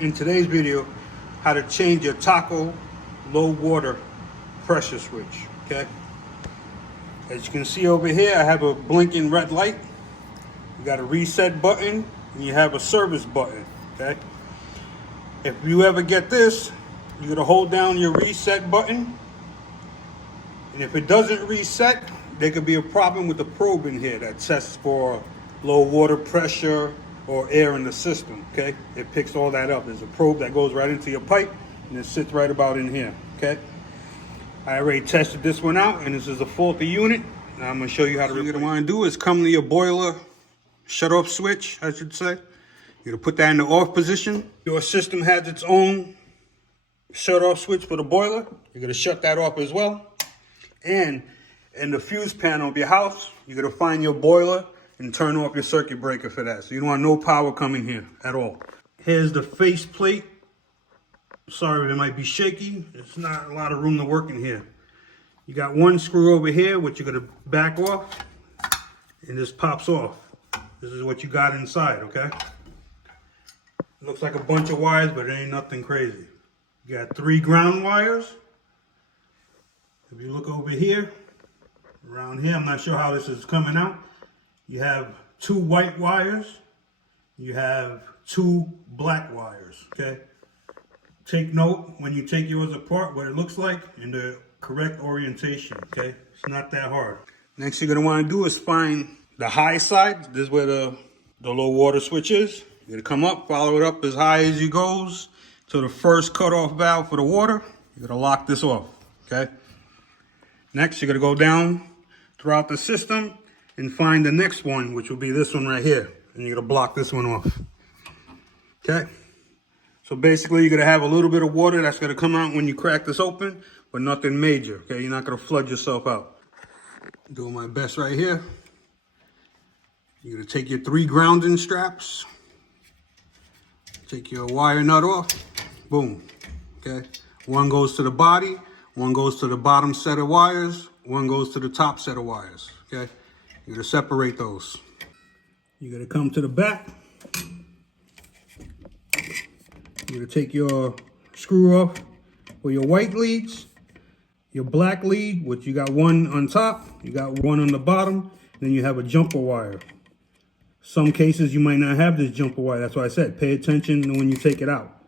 in today's video how to change your taco low water pressure switch. Okay, as you can see over here, I have a blinking red light. You got a reset button and you have a service button. Okay, if you ever get this, you're gonna hold down your reset button, and if it doesn't reset, there could be a problem with the probe in here that tests for low water pressure or air in the system. Okay, it picks all that up. There's a probe that goes right into your pipe and it sits right about in here. Okay, I already tested this one out and this is a faulty unit. Now I'm going to show you how to replace it. What you want to do is come to your boiler shut-off switch, I should say. You're going to put that in the off position. Your system has its own shut-off switch for the boiler. You're going to shut that off as well. And in the fuse panel of your house, you're going to find your boiler and turn off your circuit breaker for that. So you don't want no power coming here at all. Here's the face plate. Sorry, it might be shaky. It's not a lot of room to work in here. You got one screw over here, which you're gonna back off, and this pops off. This is what you got inside, okay? It looks like a bunch of wires, but it ain't nothing crazy. You got 3 ground wires. If you look over here, around here, I'm not sure how this is coming out. You have 2 white wires. You have 2 black wires, okay? Take note when you take yours apart what it looks like and the correct orientation, okay? It's not that hard. Next you're gonna wanna do is find the high side. This is where the low water switch is. You're gonna come up, follow it up as high as you goes to the first cutoff valve for the water. You're gonna lock this off, okay? Next, you're gonna go down throughout the system and find the next one, which will be this one right here. And you're gonna block this one off, okay? So basically, you're gonna have a little bit of water that's gonna come out when you crack this open, but nothing major, okay? You're not gonna flood yourself out. Doing my best right here. You're gonna take your 3 grounding straps, take your wire nut off, boom, okay? One goes to the body, one goes to the bottom set of wires, one goes to the top set of wires, okay? You're gonna separate those. You're gonna come to the back. You're gonna take your screw off for your white leads, your black lead, which you got one on top, you got one on the bottom, then you have a jumper wire. Some cases you might not have this jumper wire. That's why I said pay attention when you take it out.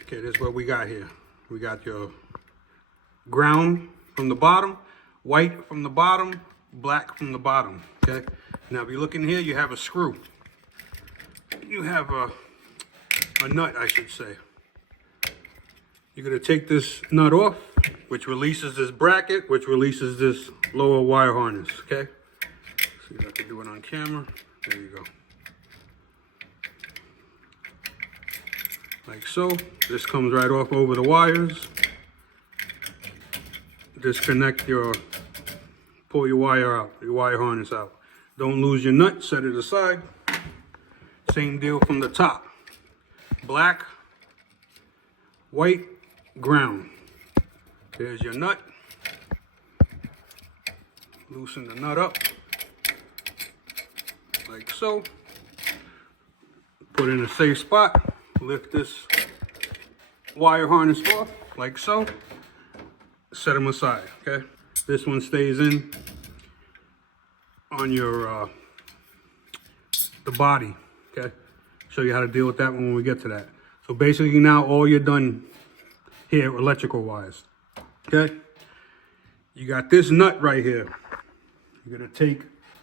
Okay, this is what we got here. We got your ground from the bottom, white from the bottom, black from the bottom, okay? Now if you look in here, you have a screw. You have a nut, I should say. You're gonna take this nut off, which releases this bracket, which releases this lower wire harness, okay? See if I can do it on camera. There you go. Like so. This comes right off over the wires. Disconnect pull your wire out, your wire harness out. Don't lose your nut, set it aside. Same deal from the top. Black, white, ground. There's your nut. Loosen the nut up, like so. Put in a safe spot. Lift this wire harness off, like so. Set them aside, okay? This one stays in on your the body, okay? Show you how to deal with that when we get to that. So basically now all you're done here, electrical wise, okay? You got this nut right here. You're gonna take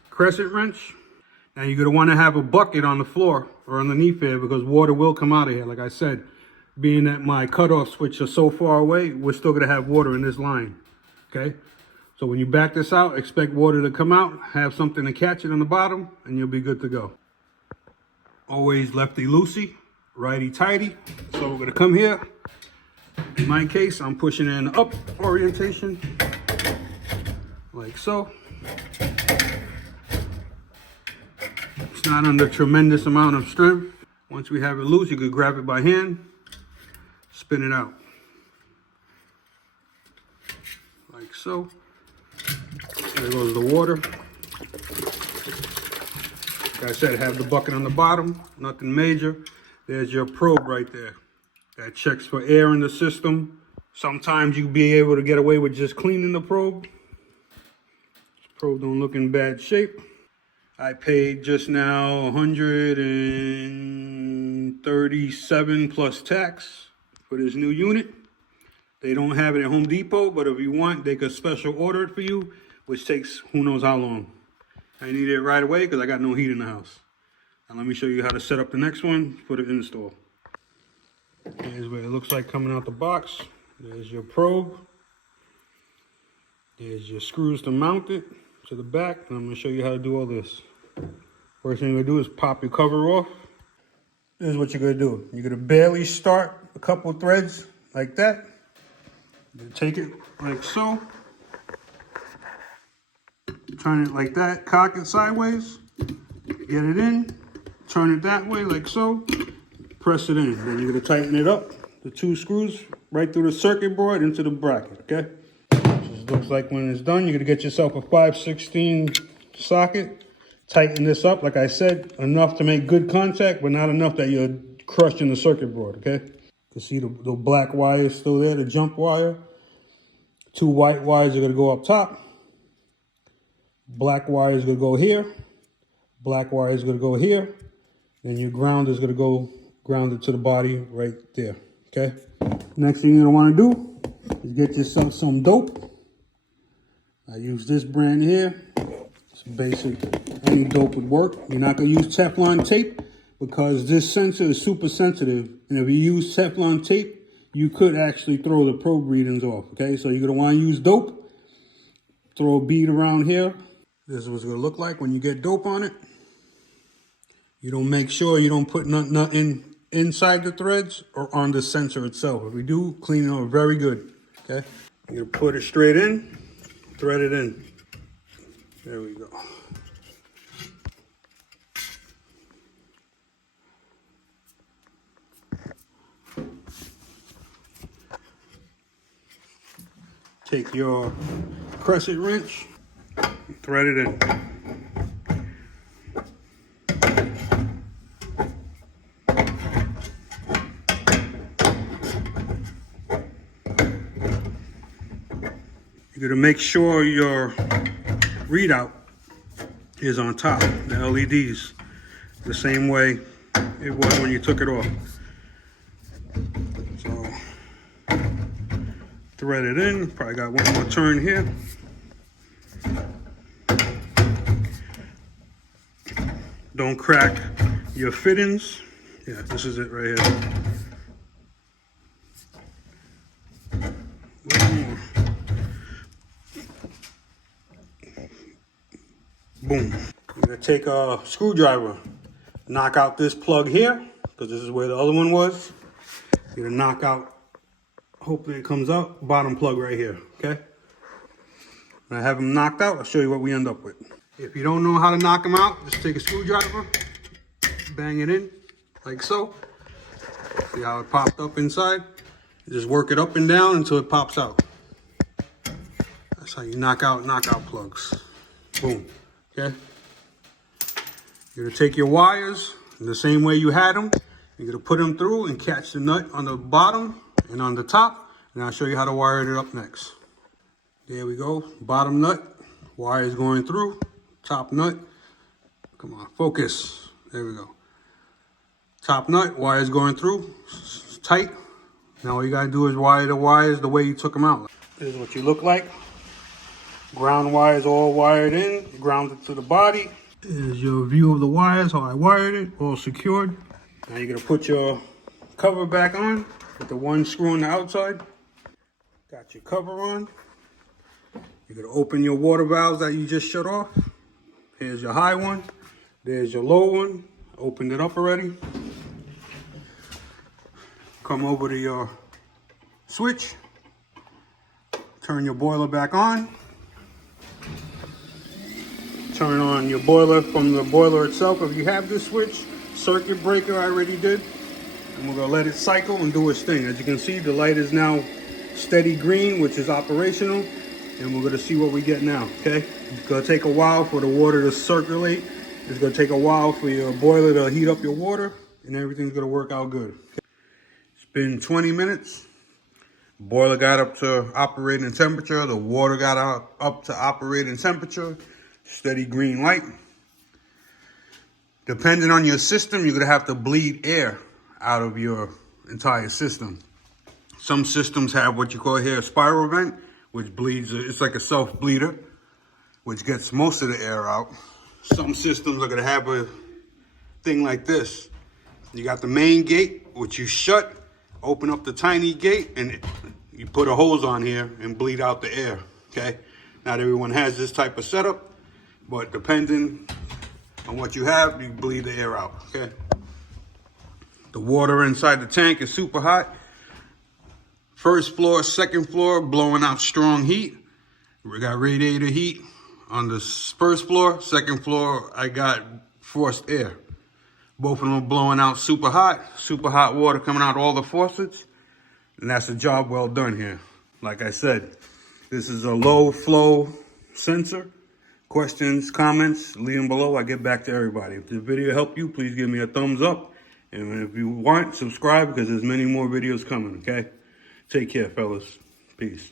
crescent wrench. Now you're gonna wanna have a bucket on the floor or underneath here because water will come out of here. Like I said, being that my cutoff switch is so far away, we're still gonna have water in this line, okay? So when you back this out, expect water to come out, have something to catch it on the bottom, and you'll be good to go. Always lefty-loosey, righty-tighty. So we're gonna come here. In my case, I'm pushing in up orientation, like so. It's not under a tremendous amount of strength. Once we have it loose, you could grab it by hand, spin it out. Like so. There goes the water. Like I said, have the bucket on the bottom, nothing major. There's your probe right there. That checks for air in the system. Sometimes you'll be able to get away with just cleaning the probe. This probe don't look in bad shape. I paid just now 137 plus tax for this new unit. They don't have it at Home Depot, but if you want, they could special order it for you, which takes who knows how long. I need it right away because I got no heat in the house. Now let me show you how to set up the next one for the install. Here's what it looks like coming out the box. There's your probe. There's your screws to mount it to the back. And I'm going to show you how to do all this. First thing you're going to do is pop your cover off. This is what you're going to do. You're going to barely start a couple threads like that. You're going to take it like so. Turn it like that. Cock it sideways. Get it in. Turn it that way like so. Press it in. Then you're going to tighten it up. The two screws right through the circuit board into the bracket, okay? Just looks like when it's done, you're going to get yourself a 5/16 socket. Tighten this up, like I said, enough to make good contact, but not enough that you're crushing the circuit board, okay? You can see the black wire is still there, the jump wire. Two white wires are going to go up top. Black wire is going to go here. Black wire is going to go here. And your ground is going to go grounded to the body right there, okay? Next thing you're going to want to do is get yourself some dope. I use this brand here. It's basic, any dope would work. You're not going to use Teflon tape because this sensor is super sensitive. And if you use Teflon tape, you could actually throw the probe readings off, okay? So you're going to want to use dope. Throw a bead around here. This is what it's going to look like when you get dope on it. You don't make sure you don't put nothing inside the threads or on the sensor itself. If we do, clean it up very good, okay? You're going to put it straight in, thread it in. There we go. Take your crescent wrench, thread it in. You're going to make sure your readout is on top, the LEDs, the same way it was when you took it off. So, thread it in, probably got one more turn here. Don't crack your fittings. Yeah, this is it right here. Boom. You're going to take a screwdriver, knock out this plug here, because this is where the other one was. You're going to knock out, hopefully it comes out, bottom plug right here, okay? When I have them knocked out, I'll show you what we end up with. If you don't know how to knock them out, just take a screwdriver, bang it in, like so. See how it popped up inside? You just work it up and down until it pops out. That's how you knock out plugs. Boom. Okay, you're going to take your wires in the same way you had them. You're going to put them through and catch the nut on the bottom and on the top. And I'll show you how to wire it up next. There we go. Bottom nut, wires going through. Top nut. Come on, focus. There we go. Top nut, wires going through. It's tight. Now all you got to do is wire the wires the way you took them out. This is what you look like. Ground wires all wired in, grounded to the body. Here's your view of the wires, how I wired it, all secured. Now you're gonna put your cover back on with the one screw on the outside. Got your cover on. You're gonna open your water valves that you just shut off. Here's your high one. There's your low one. Opened it up already. Come over to your switch. Turn your boiler back on. Turn on your boiler from the boiler itself if you have this switch. Circuit breaker I already did. And we're gonna let it cycle and do its thing. As you can see, the light is now steady green, which is operational. And we're gonna see what we get now, okay? It's gonna take a while for the water to circulate. It's gonna take a while for your boiler to heat up your water, and everything's gonna work out good. Okay? Just been 20 minutes. Boiler got up to operating temperature. The water got up to operating temperature. Steady green light. Depending on your system, you're going to have to bleed air out of your entire system. Some systems have what you call here a spiral vent, which bleeds, it's like a self-bleeder, which gets most of the air out. Some systems are going to have a thing like this. You got the main gate, which you shut, open up the tiny gate, and you put a hose on here and bleed out the air, okay? Not everyone has this type of setup, but depending on what you have, you bleed the air out, okay? The water inside the tank is super hot. First floor, second floor, blowing out strong heat. We got radiator heat on the first floor. Second floor, I got forced air. Both of them are blowing out super hot water coming out all the faucets. And that's a job well done here. Like I said, this is a low flow sensor. Questions, comments, leave them below. I get back to everybody. If the video helped you, please give me a thumbs up. And if you want, subscribe because there's many more videos coming, okay? Take care, fellas. Peace.